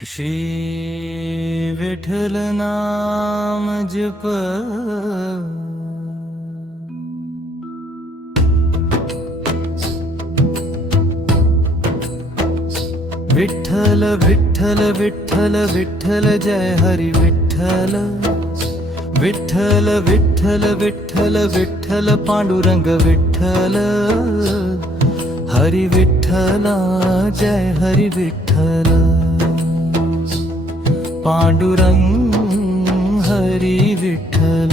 श्री विठ्ठल नाम जप। विठ्ठल विठ्ठल विठ्ठल विठ्ठल जय हरी विठ्ठल। विठ्ठल विठ्ठल विठ्ठल विठ्ठल पांडुरंग विठ्ठल। हरी विठ्ठला जय हरी विठ्ठल। पांडुरंग हरी विठ्ठल।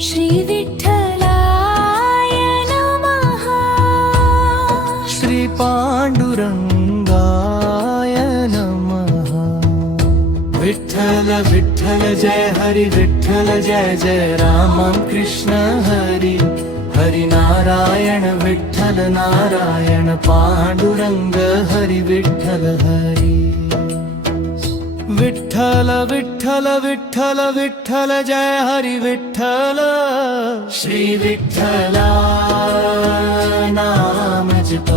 श्री विठ्ठलाय नमः। श्री पांडुरंगाय नमः। विठ्ठल विठ्ठल जय हरी विठ्ठल जय जय राम कृष्ण हरी। हरी नारायण विठ्ठल नारायण पांडुरंग हरी विठ्ठल हरी। विठ्ठल विठ्ठल विठ्ठल विठ्ठल जय हरी विठ्ठल। श्री विठ्ठला नाम जप।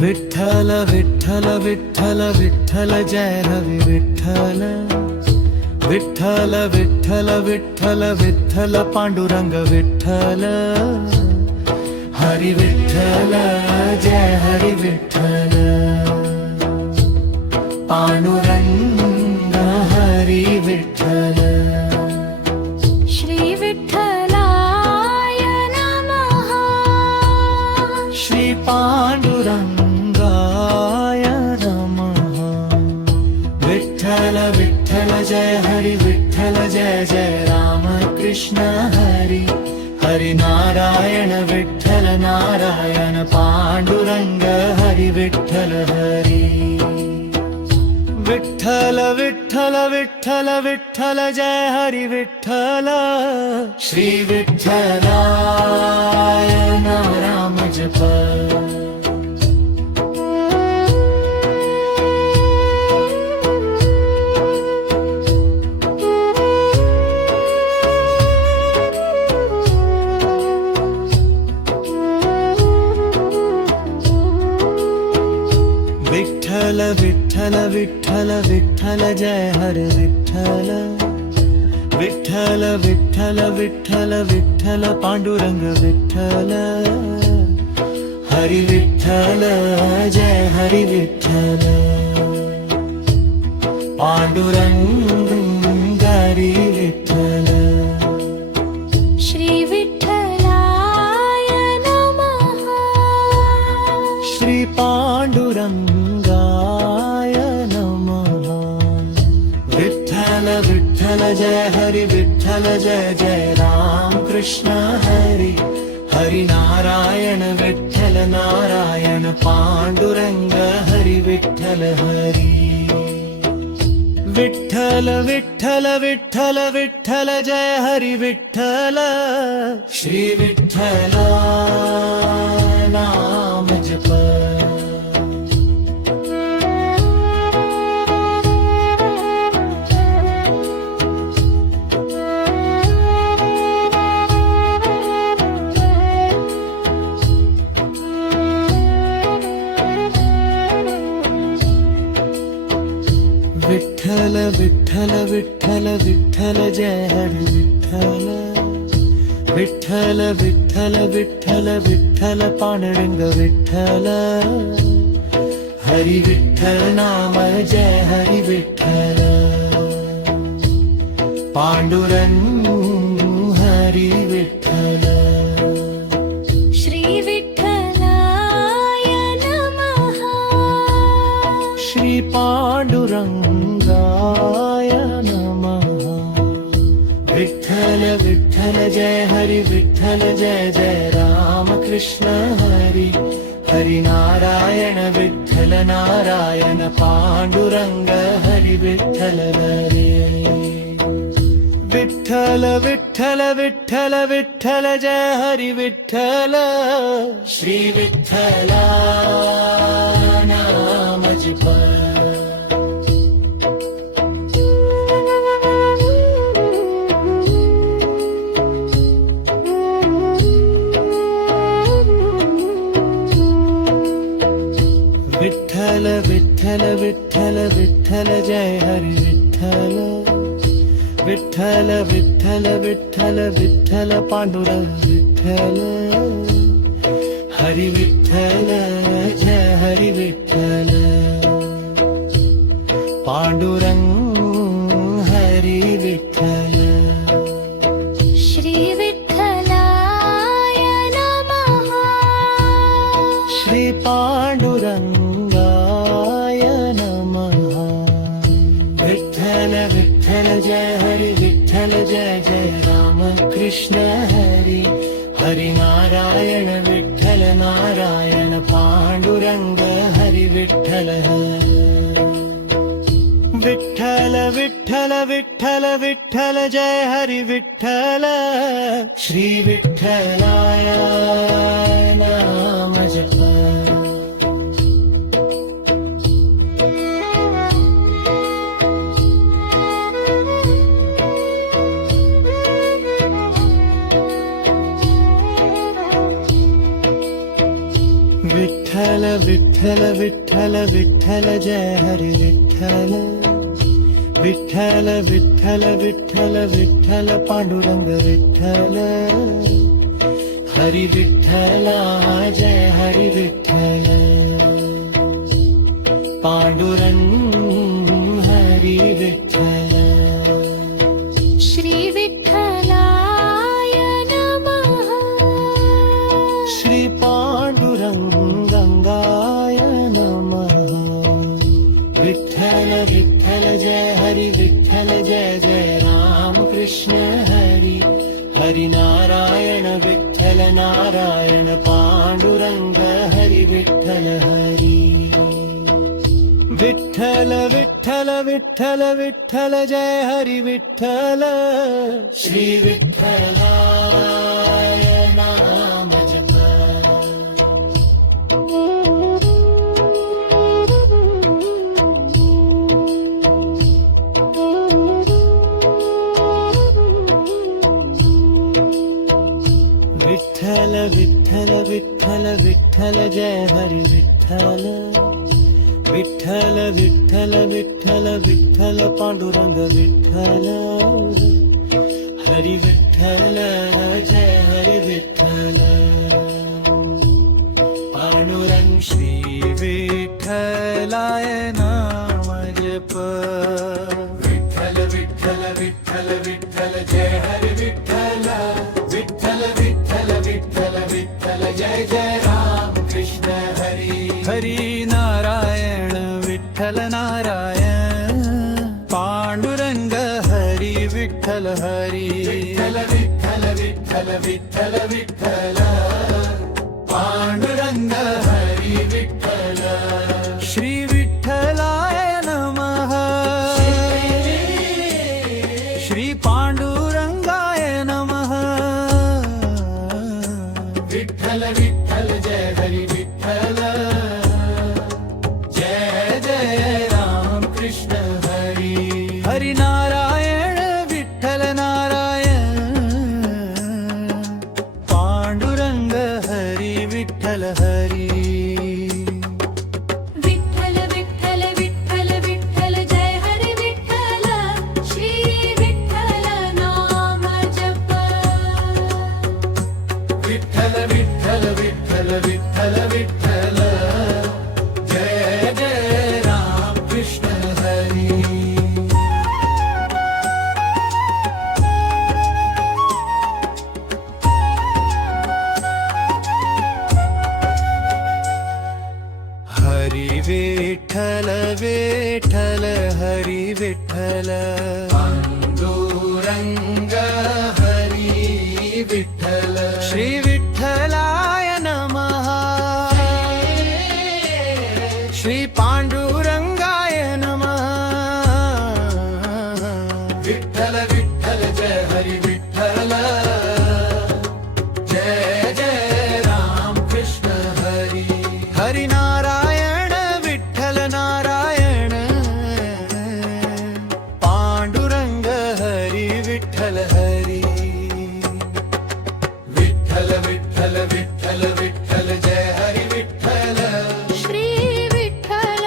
विठ्ठल विठ्ठल विठ्ठल विठ्ठल जय हरी विठ्ठल। विठ्ठल विठ्ठल विठ्ठल विठ्ठल पांडुरंग विठ्ठल। हरी विठ्ठल जय हरी विठ्ठल। पांडुरंग हरी विठ्ठल। श्री विठ्ठलाय नमः। श्री पांडुरंग विठ्ठल जय हरी विठ्ठल जय जय राम कृष्ण हरी। हरी नारायण विठ्ठल नारायण पांडुरंग हरी विठ्ठल हरी। विठ्ठल विठ्ठल विठ्ठल विठ्ठल जय हरी विठ्ठल। श्री विठ्ठलाय नाम जप। विठ्ठल विठ्ठल विठ्ठल विठ्ठल जय हरी विठ्ठल। विठ्ठल विठ्ठल विठ्ठल विठ्ठल पांडुरंग विठ्ठल। हरी विठ्ठल जय हरी विठ्ठल। पांडुरंग हरी विठ्ठल। श्री विठ्ठलाय नमः। श्री पांडुरंग विठ्ठल जय हरी विठ्ठल जय जय राम कृष्ण हरी। हरी नारायण विठ्ठल नारायण पांडुरंग हरी विठ्ठल हरी। विठ्ठल विठ्ठल विठ्ठल विठ्ठल जय हरी विठ्ठल। श्री विठ्ठला नाम जप। विठ्ठल विठ्ठल विठ्ठल विठ्ठल जय हरी विठ्ठल। विठ्ठल विठ्ठल विठ्ठल विठ्ठल पांडुरंग विठ्ठल। हरी विठ्ठल नाम जय हरी विठ्ठल। पांडुरंग हरी विठ्ठल। श्री विठ्ठलाय नमः। श्री पांडुरंगाय नमः। विठ्ठल विठ्ठल जय हरी विठ्ठल जय जय राम कृष्ण हरी। हरी नारायण विठ्ठल नारायण पांडुरंग हरी विठ्ठल हरी। विठ्ठल विठ्ठल विठ्ठल विठ्ठल जय हरी विठ्ठल। श्री विठ्ठला विठ्ठल विठ्ठल विठ्ठल जय हरी विठ्ठल विठ्ठल विठ्ठल विठ्ठल विठ्ठल पांडुरंग विठ्ठल हरी विठ्ठल जय हरी विठ्ठल पांडुरंग हरी विठ्ठल श्री विठ्ठलाय नमः श्री पांडुरंगाय नमः विठ्ठल विठ्ठल जय हरी विठ्ठल जय जय राम कृष्ण हरी हरी नारायण विठ्ठल नारायण पांडुरंग हरी विठ्ठल विठ्ठल विठ्ठल विठ्ठल विठ्ठल जय हरी विठ्ठल श्री विठ्ठलाय नाम जप विठ्ठल विठ्ठल विठ्ठल विठ्ठल जय हरी विठ्ठल विठ्ठल विठ्ठल विठ्ठल विठ्ठल पांडुरंग विठ्ठल हरी विठ्ठला जय हरी विठ्ठल पांडुरंग हरी विठ्ठल श्री विठ्ठलाय नमः श्री पांडुरंगाय नमः विठ्ठल विठ्ठल जय हरी विठ्ठल जय जय राम कृष्ण हरी हरी नारायण विठ्ठल नारायण पांडुरंग हरी विठ्ठल हरी विठ्ठल विठ्ठल विठ्ठल विठ्ठल जय हरी विठ्ठल श्री विठ्ठलाय नाम जप विठ्ठल विठ्ठल विठ्ठल विठ्ठल जय हरी विठ्ठल विठ्ठल विठ्ठल विठ्ठल विठ्ठल पांडुरंग विठ्ठल हरी विठ्ठल जय हरी विठ्ठल पांडुरंग श्री विठ्ठलाय नाम जप विठ्ठल विठ्ठल विठ्ठल विठ्ठल जय हरी विठ्ठल विठ्ठल विठ्ठल विठ्ठल विठ्ठल जय जय राम कृष्ण हरी हरी नारायण विठ्ठल नारायण पांडुरंग हरी विठ्ठल हरी विठ्ठल विठ्ठल विठ्ठल विठ्ठल विठ्ठल पांडुरंग हरी विठ्ठल श्री विठ्ठलाय नमः श्री पांडुरंगाय नमः विठ्ठल विठ्ठल जय हरी विठ्ठल जय जय राम कृष्ण हरी हरी नारायण विठ्ठल नारायण पांडुरंग हरी विठ्ठल हरी विठ्ठल विठ्ठल विठ्ठल विठ्ठल जय हरी विठ्ठल श्री विठ्ठल नाम जप विठ्ठल विठ्ठल विठ्ठल विठ्ठल विठ्ठल जय जय राम कृष्ण हरी हरी विठ्ठल विठ्ठल हरी विठ्ठल पांडुरंग हरी विठ्ठल श्री विठ्ठलाय नमः श्री पांडुरंगाय नमः विठ्ठल विठ्ठल जय हरी विठ्ठल जय जय राम कृष्ण हरी हरी नारायण विठ्ठल नारायण पांडुरंग हरी विठ्ठल हरी विठ्ठल विठ्ठल विठ्ठल विठ्ठल जय हरी विठ्ठल श्री विठ्ठल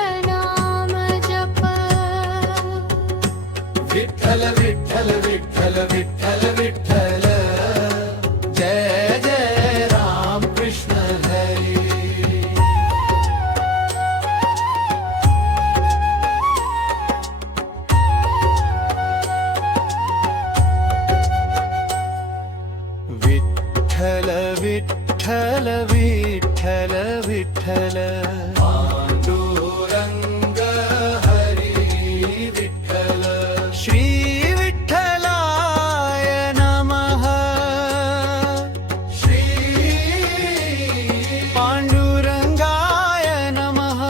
विठ्ठल पांडुरंग हरी विठ्ठल श्री विठ्ठलाय नमः श्री पांडुरंगाय नमः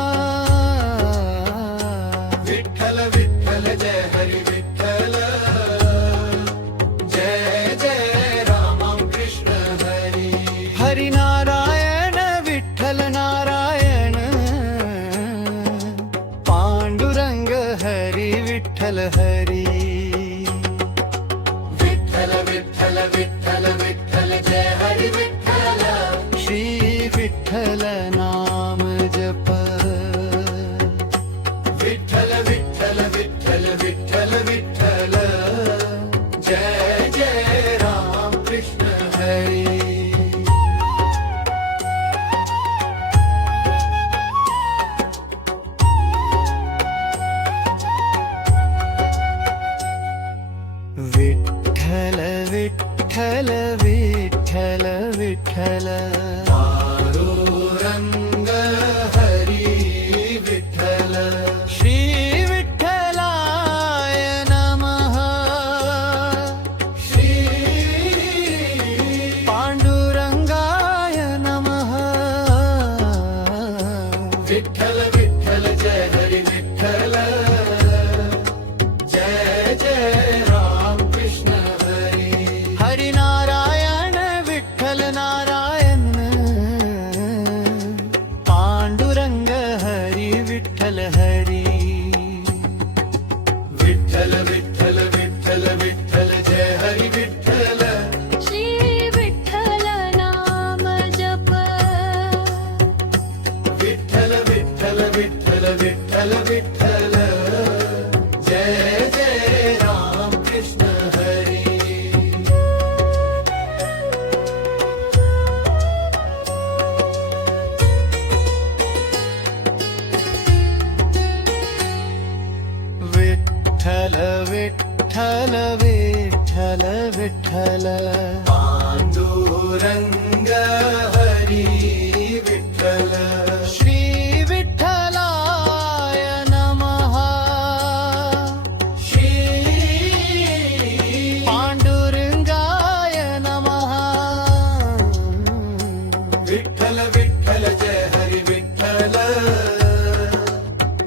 विठ्ठल विठ्ठल जय हरी विठ्ठल जय जय राम कृष्ण हरी हरी नारायण विठ्ठल नारायण पांडुरंग हरी विठ्ठल हरी विठ्ठल विठ्ठल विठ्ठल विठ्ठल जय हरी विठ्ठल श्री विठ्ठल नाम जप विठ्ठल विठ्ठल विठ्ठल विठ्ठल विठ्ठल जय जय राम कृष्ण हरी विठ्ठल विठ्ठल विठ्ठल विठ्ठल पांडुरंग हरी विठ्ठल श्री विठ्ठलाय नमः श्री पांडुरंगाय नमः विठ्ठल विठ्ठल जय हरी विठ्ठल जय जय राम कृष्ण हरी हरी नारायण विठ्ठल नारायण पांडुरंग हरी विठ्ठल हरी विठ्ठल विठ्ठल विठ्ठल विठ्ठल जय हरी विठ्ठल श्री विठ्ठल नाम जप विठ्ठल विठ्ठल विठ्ठल विठ्ठल विठ्ठल जय जय राम कृष्ण हरी विठ्ठल विठ्ठल विठ्ठल विठ्ठल पांडुरंग हरी विठ्ठल श्री विठ्ठलाय नमः श्री पांडुरंगाय नमः विठ्ठल विठ्ठल जय हरी विठ्ठल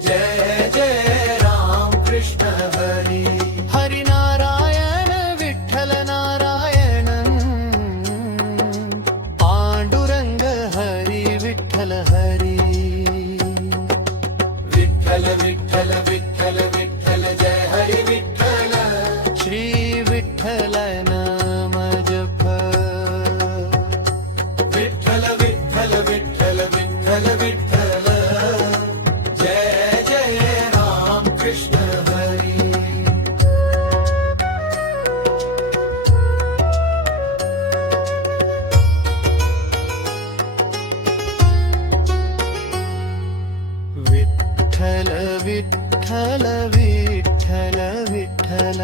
जय जय राम कृष्ण हरी हरी नारायण विठ्ठल नारायण पांडुरंग हरी विठ्ठल हरी विठ्ठल विठ्ठल विठ्ठल विठ्ठल जय हरी विठ्ठल श्री विठ्ठल नाम जप विठ्ठल विठ्ठल विठ्ठल विठ्ठल विठ्ठल जय जय राम कृष्ण हरी विठ्ठल विठ्ठल विठ्ठल विठ्ठल